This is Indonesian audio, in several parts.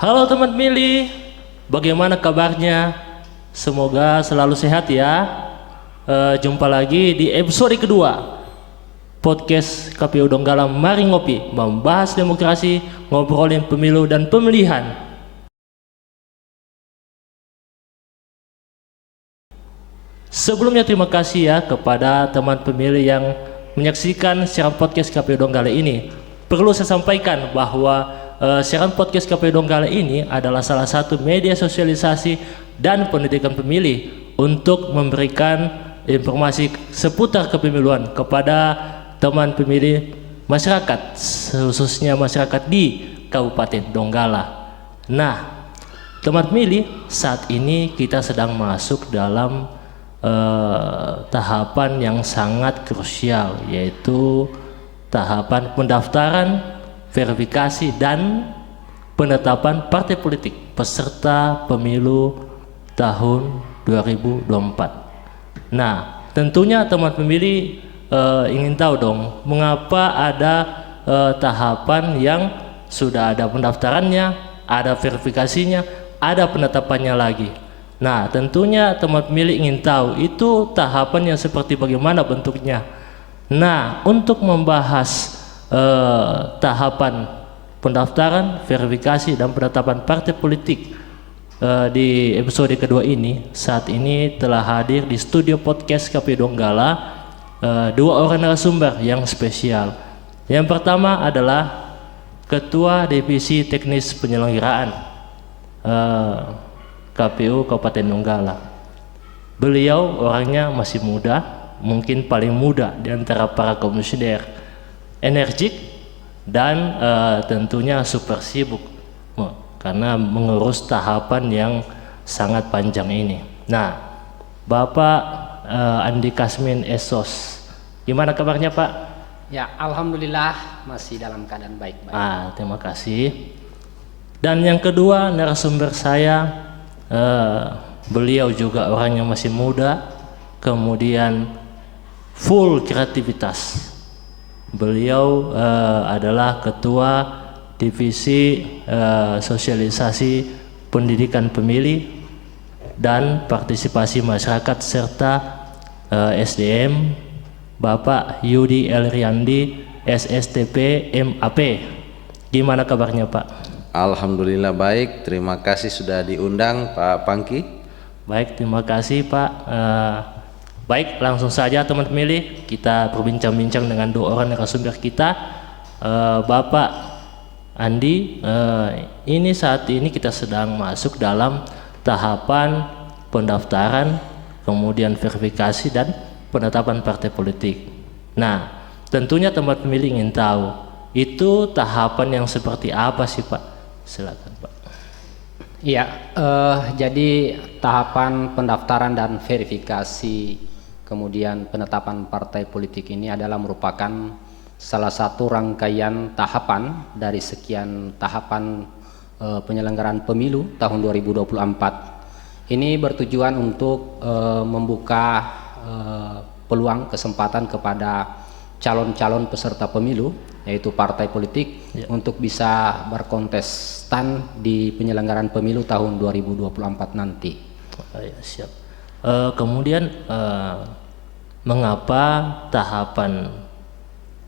Halo teman Mili, bagaimana kabarnya? Semoga selalu sehat ya. Jumpa lagi di episode kedua podcast KPU Donggala Mari Ngopi, membahas demokrasi, ngobrolin pemilu dan pemilihan. Sebelumnya terima kasih ya kepada teman pemilih yang menyaksikan siaran podcast KPU Donggala ini. Perlu saya sampaikan bahwa siaran podcast KPU Donggala ini adalah salah satu media sosialisasi dan pendidikan pemilih untuk memberikan informasi seputar kepemiluan kepada teman pemilih masyarakat, khususnya masyarakat di Kabupaten Donggala. Nah, teman pemilih, saat ini kita sedang masuk dalam tahapan yang sangat krusial, yaitu tahapan pendaftaran, verifikasi dan penetapan partai politik peserta pemilu tahun 2024. Nah, tentunya teman pemilih ingin tahu dong, mengapa ada tahapan yang sudah ada pendaftarannya, ada verifikasinya, ada penetapannya lagi. Nah, tentunya teman pemilih ingin tahu itu tahapan yang seperti bagaimana bentuknya. Nah, untuk membahas tahapan pendaftaran, verifikasi dan penetapan partai politik di episode kedua ini, saat ini telah hadir di studio podcast KPU Donggala dua orang narasumber yang spesial. Yang pertama adalah Ketua Divisi Teknis Penyelenggaraan KPU Kabupaten Donggala. Beliau orangnya masih muda, mungkin paling muda di antara para komisioner, energik dan tentunya super sibuk karena mengurus tahapan yang sangat panjang ini. Nah, Bapak Andi Kasmin Esos, gimana kabarnya Pak? Ya, alhamdulillah masih dalam keadaan baik-baik. Terima kasih. Dan yang kedua narasumber saya, beliau juga orangnya masih muda, kemudian full kreativitas. Beliau adalah Ketua Divisi Sosialisasi Pendidikan Pemilih dan Partisipasi Masyarakat serta SDM, Bapak Yudi Elriandi, SSTP MAP. Gimana kabarnya Pak? Alhamdulillah baik, terima kasih sudah diundang Pak Pangki. Baik, terima kasih Pak. Baik, langsung saja teman pemilih, kita berbincang-bincang dengan dua orang narasumber kita. Bapak Andi, ini saat ini kita sedang masuk dalam tahapan pendaftaran, kemudian verifikasi dan penetapan partai politik. Nah, tentunya teman pemilih ingin tahu, itu tahapan yang seperti apa sih Pak? Silakan Pak. Iya, jadi tahapan pendaftaran dan verifikasi kemudian penetapan partai politik ini adalah merupakan salah satu rangkaian tahapan dari sekian tahapan penyelenggaraan pemilu tahun 2024. Ini bertujuan untuk membuka peluang kesempatan kepada calon-calon peserta pemilu, yaitu partai politik, untuk bisa berkontestan di penyelenggaraan pemilu tahun 2024 nanti. Ya, siap. Kemudian mengapa tahapan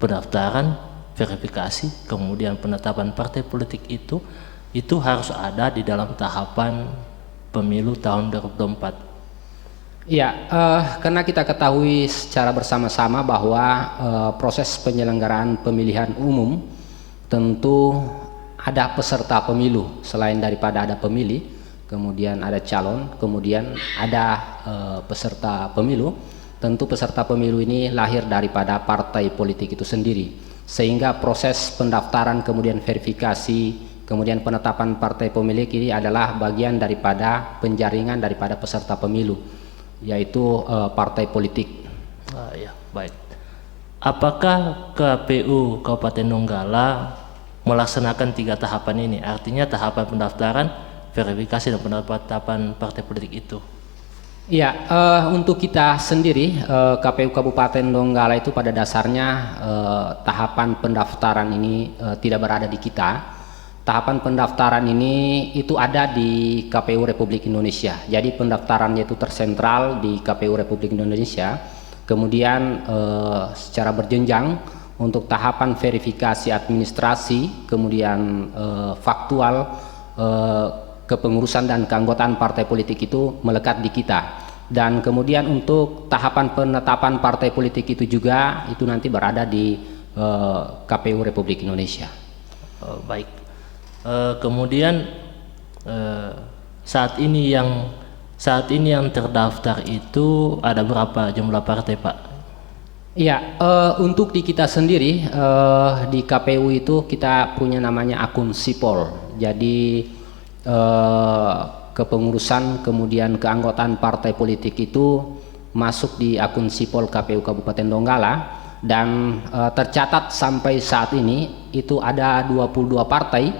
pendaftaran, verifikasi, kemudian penetapan partai politik itu harus ada di dalam tahapan pemilu tahun 2024? Ya, karena kita ketahui secara bersama-sama bahwa proses penyelenggaraan pemilihan umum tentu ada peserta pemilu. Selain daripada ada pemilih, kemudian ada calon, kemudian ada peserta pemilu. Tentu peserta pemilu ini lahir daripada partai politik itu sendiri. Sehingga proses pendaftaran, kemudian verifikasi, kemudian penetapan partai pemilik ini adalah bagian daripada penjaringan daripada peserta pemilu, yaitu partai politik. Ya, baik. Apakah KPU Kabupaten Donggala melaksanakan 3 tahapan ini? Artinya tahapan pendaftaran, verifikasi dan penetapan partai politik itu. Ya, untuk kita sendiri KPU Kabupaten Donggala itu pada dasarnya tahapan pendaftaran ini tidak berada di kita, tahapan pendaftaran ini itu ada di KPU Republik Indonesia. Jadi pendaftarannya itu tersentral di KPU Republik Indonesia. Kemudian secara berjenjang untuk tahapan verifikasi administrasi, kemudian faktual, kepengurusan dan keanggotaan partai politik itu melekat di kita. Dan kemudian untuk tahapan penetapan partai politik itu juga itu nanti berada di KPU Republik Indonesia. Baik. Kemudian saat ini yang terdaftar itu ada berapa jumlah partai, Pak? Iya, untuk di kita sendiri di KPU itu kita punya namanya akun sipol. Jadi kepengurusan kemudian keanggotaan partai politik itu masuk di akun sipol KPU Kabupaten Donggala, dan tercatat sampai saat ini itu ada 22 partai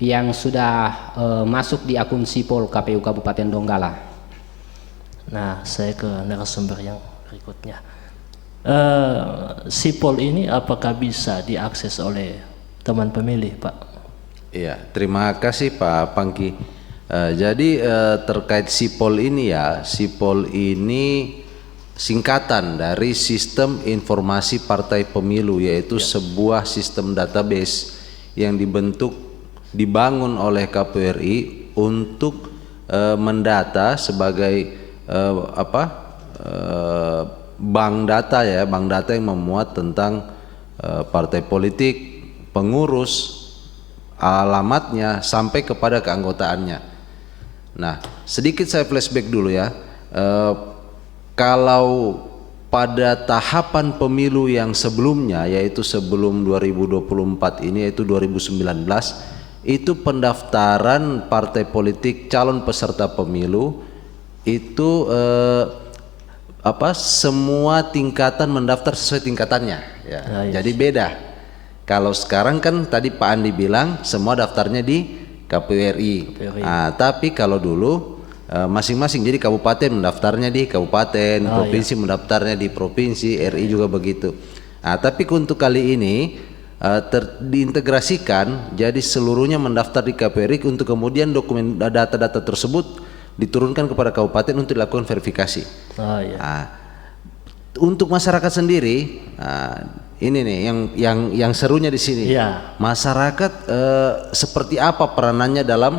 yang sudah masuk di akun sipol KPU Kabupaten Donggala. Nah, saya ke narasumber yang berikutnya. Sipol ini apakah bisa diakses oleh teman pemilih, Pak? Iya, terima kasih Pak Pangki. Jadi terkait sipol ini ya, sipol ini singkatan dari Sistem Informasi Partai Pemilu, yaitu sebuah sistem database yang dibangun oleh KPU RI untuk mendata sebagai bank data ya, bank data yang memuat tentang partai politik, pengurus, alamatnya sampai kepada keanggotaannya. Nah, sedikit saya flashback dulu ya. Kalau pada tahapan pemilu yang sebelumnya, yaitu sebelum 2024 ini, yaitu 2019, itu pendaftaran partai politik calon peserta pemilu itu semua tingkatan mendaftar sesuai tingkatannya ya. Jadi beda. Kalau sekarang kan tadi Pak Andi bilang semua daftarnya di KPU RI. Nah, tapi kalau dulu masing-masing, jadi kabupaten mendaftarnya di kabupaten, provinsi mendaftarnya di provinsi, RI juga begitu. Nah, tapi untuk kali ini diintegrasikan, jadi seluruhnya mendaftar di KPU RI untuk kemudian dokumen data-data tersebut diturunkan kepada kabupaten untuk dilakukan verifikasi. Nah, untuk masyarakat sendiri, ini nih yang serunya di sini. Masyarakat seperti apa peranannya dalam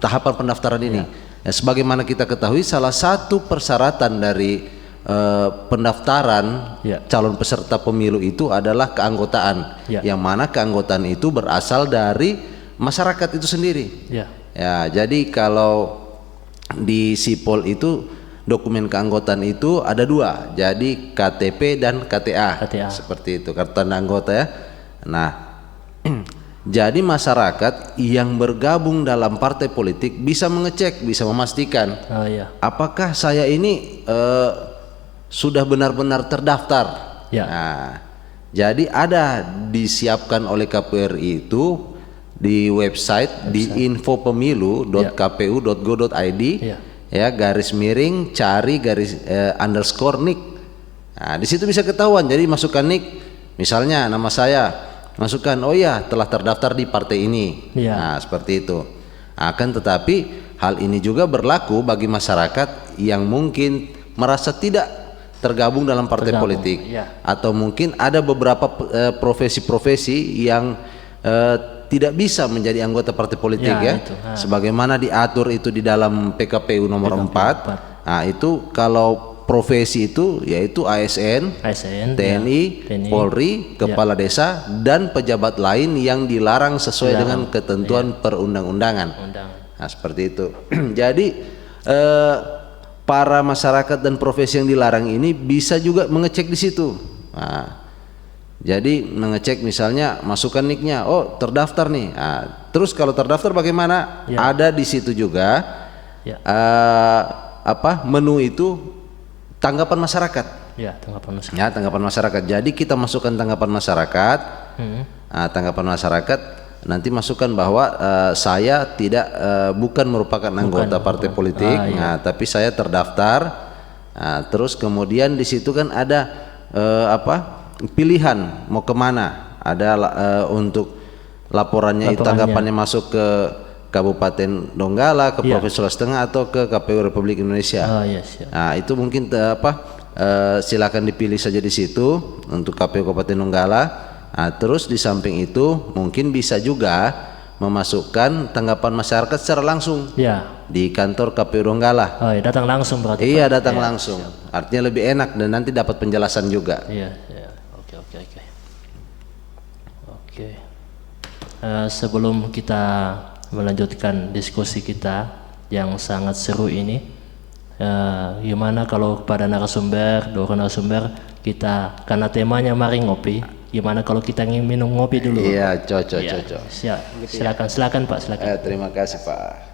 tahapan pendaftaran ini? Ya, sebagaimana kita ketahui, salah satu persyaratan dari pendaftaran calon peserta pemilu itu adalah keanggotaan, yang mana keanggotaan itu berasal dari masyarakat itu sendiri. Ya, jadi kalau di sipol itu dokumen keanggotaan itu ada dua, jadi KTP dan KTA. Seperti itu, kartu tanda anggota ya. Nah, jadi masyarakat yang bergabung dalam partai politik bisa mengecek, bisa memastikan apakah saya ini sudah benar-benar terdaftar. Nah, jadi ada disiapkan oleh KPU RI itu di website di infopemilu.kpu.go.id ya, _ cari _NIK. Nah, di situ bisa ketahuan. Jadi masukkan NIK, misalnya nama saya, masukkan oh ya telah terdaftar di partai ini. Nah, seperti itu. Akan tetapi hal ini juga berlaku bagi masyarakat yang mungkin merasa tidak tergabung dalam partai politik, atau mungkin ada beberapa profesi-profesi yang tidak bisa menjadi anggota partai politik sebagaimana diatur itu di dalam PKPU nomor 4. Nah, itu kalau profesi itu yaitu ASN, TNI, Polri, kepala desa dan pejabat lain yang dilarang sesuai dengan ketentuan perundang-undangan. Nah, seperti itu. Jadi para masyarakat dan profesi yang dilarang ini bisa juga mengecek di situ. Nah, jadi mengecek misalnya masukkan nicknya, oh terdaftar nih. Nah, terus kalau terdaftar bagaimana? Ada di situ juga menu itu tanggapan masyarakat. Tanggapan masyarakat. Jadi kita masukkan tanggapan masyarakat. Nah, tanggapan masyarakat nanti masukkan bahwa saya bukan merupakan anggota partai politik, tapi saya terdaftar. Nah, terus kemudian di situ kan ada pilihan mau kemana, ada untuk laporannya itu tanggapannya masuk ke Kabupaten Donggala, ke Provinsi Sulawesi Tengah atau ke KPU Republik Indonesia. Oh iya, siap. Nah, itu mungkin silakan dipilih saja di situ untuk KPU Kabupaten Donggala. Nah, terus di samping itu mungkin bisa juga memasukkan tanggapan masyarakat secara langsung Ya. di kantor KPU Donggala. Oh iya, datang langsung berarti. Iya, Pak? datang langsung. Artinya lebih enak dan nanti dapat penjelasan juga. Iya, iya. Oke, oke, oke. Oke. Sebelum kita melanjutkan diskusi kita yang sangat seru ini, gimana kalau kepada narasumber, dua narasumber kita, karena temanya mari ngopi, gimana kalau kita ingin minum ngopi dulu? Iya, cocok, Iya, cocok. siap. Silakan Pak, silakan. Terima kasih Pak.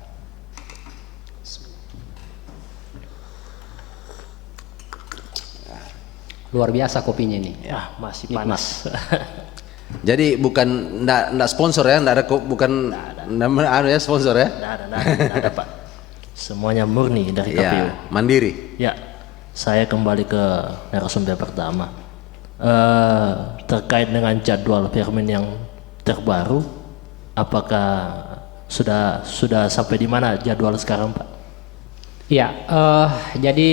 Luar biasa kopinya ini. Ya, masih panas. Jadi bukan ndak sponsor ya, ndak ada bukan ya sponsor ya? Nggak ada Pak. Semuanya murni dari KPU. Ya, mandiri. Ya, saya kembali ke narasumber pertama. Terkait dengan jadwal Firmin yang terbaru, apakah sudah sampai di mana jadwal sekarang, Pak? Iya, jadi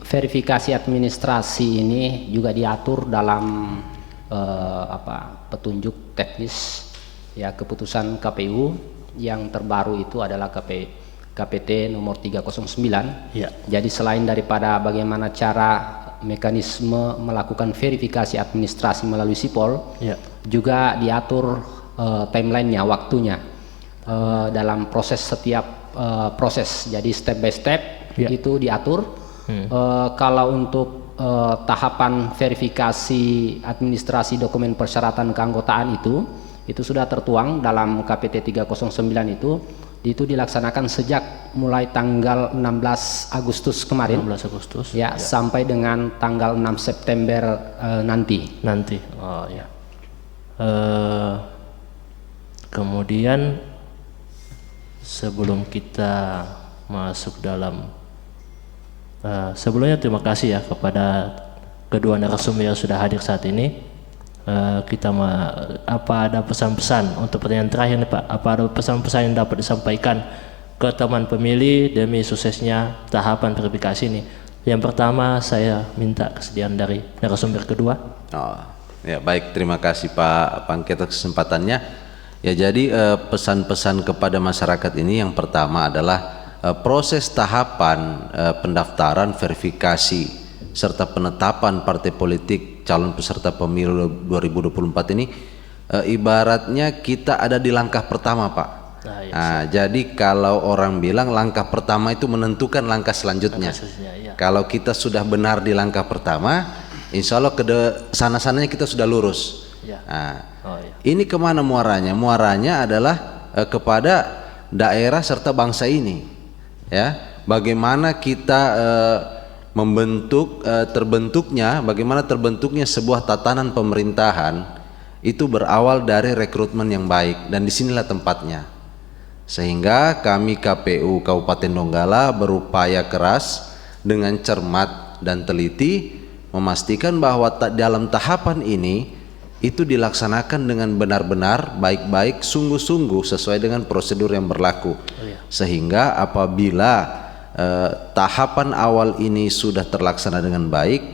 verifikasi administrasi ini juga diatur dalam petunjuk teknis ya keputusan KPU yang terbaru itu adalah KPT nomor 309. Ya. Jadi selain daripada bagaimana cara mekanisme melakukan verifikasi administrasi melalui Sipol, Ya. juga diatur timelinenya, waktunya dalam proses setiap proses. Jadi step by step itu diatur. Kalau untuk tahapan verifikasi administrasi dokumen persyaratan keanggotaan itu sudah tertuang dalam KPT 309 itu dilaksanakan sejak mulai tanggal 16 Agustus kemarin 16 Agustus ya, sampai dengan tanggal 6 September nanti. Oh ya. Kemudian sebelum kita masuk dalam sebelumnya terima kasih ya kepada kedua narasumber yang sudah hadir saat ini. Apa ada pesan-pesan untuk pertanyaan terakhir nih Pak? Apa ada pesan-pesan yang dapat disampaikan ke teman pemilih demi suksesnya tahapan verifikasi ini? Yang pertama saya minta kesediaan dari narasumber kedua. Oh, ya baik, terima kasih Pak Pangki atas kesempatannya. Ya jadi pesan-pesan kepada masyarakat ini yang pertama adalah proses tahapan pendaftaran, verifikasi serta penetapan partai politik calon peserta pemilu 2024 ini ibaratnya kita ada di langkah pertama Pak. Nah, jadi kalau orang bilang langkah pertama itu menentukan langkah selanjutnya. Kalau kita sudah benar di langkah pertama, insya Allah ke sana-sananya kita sudah lurus. Nah, ini kemana muaranya? Muaranya adalah kepada daerah serta bangsa ini. Ya, bagaimana kita bagaimana terbentuknya sebuah tatanan pemerintahan itu berawal dari rekrutmen yang baik, dan disinilah tempatnya. Sehingga kami KPU Kabupaten Donggala berupaya keras dengan cermat dan teliti memastikan bahwa dalam tahapan ini itu dilaksanakan dengan benar-benar baik-baik, sungguh-sungguh sesuai dengan prosedur yang berlaku. Sehingga apabila tahapan awal ini sudah terlaksana dengan baik,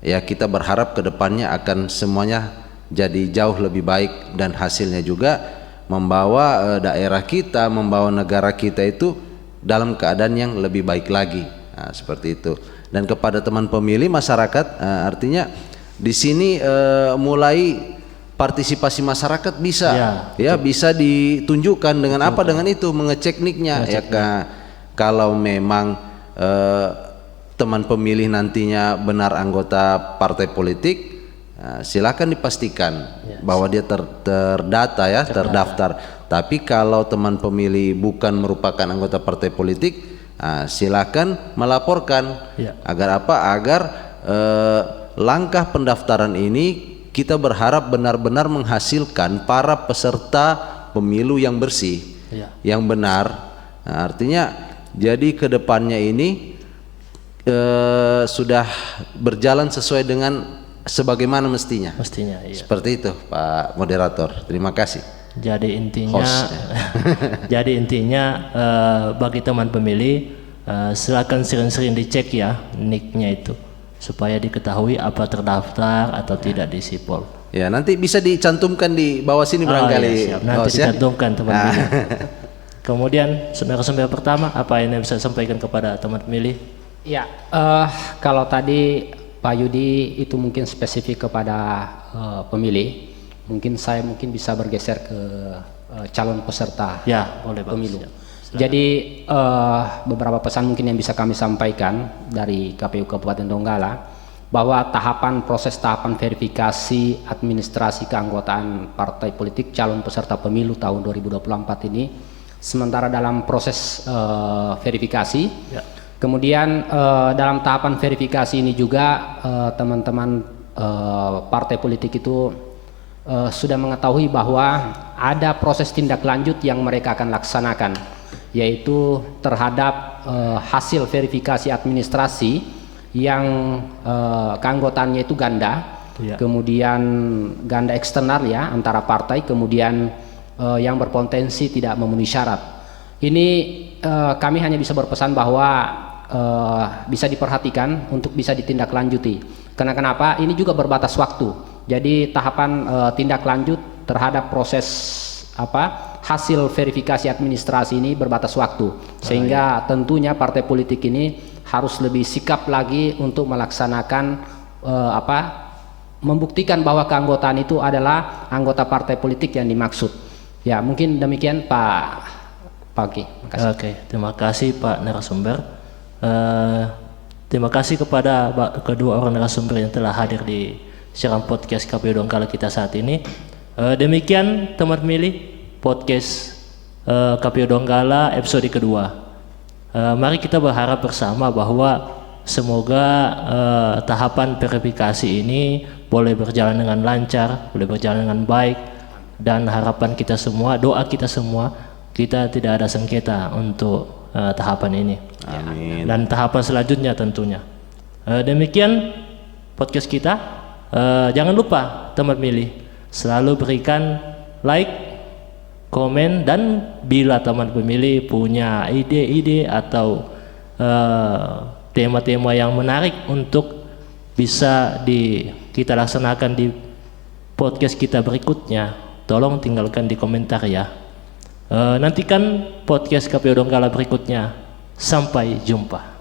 ya kita berharap kedepannya akan semuanya jadi jauh lebih baik dan hasilnya juga membawa daerah kita, membawa negara kita itu dalam keadaan yang lebih baik lagi. Nah, seperti itu. Dan kepada teman pemilih masyarakat, artinya di sini mulai partisipasi masyarakat bisa, bisa ditunjukkan dengan apa? Dengan itu mengecek niknya, kalau memang teman pemilih nantinya benar anggota partai politik, silakan dipastikan bahwa dia terdata ya, terdaftar. Tapi kalau teman pemilih bukan merupakan anggota partai politik, silakan melaporkan. Agar apa? Agar langkah pendaftaran ini kita berharap benar-benar menghasilkan para peserta pemilu yang bersih, yang benar. Nah, artinya jadi kedepannya ini sudah berjalan sesuai dengan sebagaimana mestinya. Mestinya, iya. Seperti itu Pak Moderator. Terima kasih. Jadi intinya, Host. jadi intinya bagi teman pemilih silakan sering-sering dicek ya nicknya itu supaya diketahui apa terdaftar atau tidak di Sipol. Ya, nanti bisa dicantumkan di bawah sini barangkali. Iya, siap. Nanti Host, ya. dicantumkan teman pemilih. Kemudian saudara-saudara pertama apa yang bisa sampaikan kepada teman pemilih? Ya, kalau tadi Pak Yudi itu mungkin spesifik kepada pemilih, mungkin saya bisa bergeser ke calon peserta Ya, boleh Pak. pemilu. Siap. Jadi beberapa pesan mungkin yang bisa kami sampaikan dari KPU Kabupaten Donggala bahwa proses tahapan verifikasi administrasi keanggotaan partai politik calon peserta pemilu tahun 2024 ini sementara dalam proses verifikasi. Ya. Kemudian dalam tahapan verifikasi ini juga teman-teman partai politik itu sudah mengetahui bahwa ada proses tindak lanjut yang mereka akan laksanakan, yaitu terhadap hasil verifikasi administrasi yang keanggotaannya itu ganda, Ya. kemudian ganda eksternal ya antara partai, kemudian yang berpotensi tidak memenuhi syarat. Ini kami hanya bisa berpesan bahwa bisa diperhatikan untuk bisa ditindaklanjuti. Karena kenapa? Ini juga berbatas waktu. Jadi tahapan tindak lanjut terhadap proses hasil verifikasi administrasi ini berbatas waktu. Sehingga tentunya partai politik ini harus lebih sikap lagi untuk melaksanakan membuktikan bahwa keanggotaan itu adalah anggota partai politik yang dimaksud. Ya, mungkin demikian Pak Oki. Oke, terima kasih Pak narasumber. Terima kasih kepada kedua orang narasumber yang telah hadir di siaran podcast KPU Donggala kita saat ini. Demikian teman pemilih podcast KPU Donggala episode kedua. Mari kita berharap bersama bahwa semoga tahapan verifikasi ini boleh berjalan dengan lancar, boleh berjalan dengan baik, dan harapan kita semua, doa kita semua, kita tidak ada sengketa untuk tahapan ini. Amin. Dan tahapan selanjutnya tentunya. Demikian podcast kita. Jangan lupa teman pemilih selalu berikan like, komen, dan bila teman pemilih punya ide-ide atau tema-tema yang menarik untuk bisa kita laksanakan di podcast kita berikutnya, tolong tinggalkan di komentar ya. Nantikan podcast KPU Donggala berikutnya. Sampai jumpa.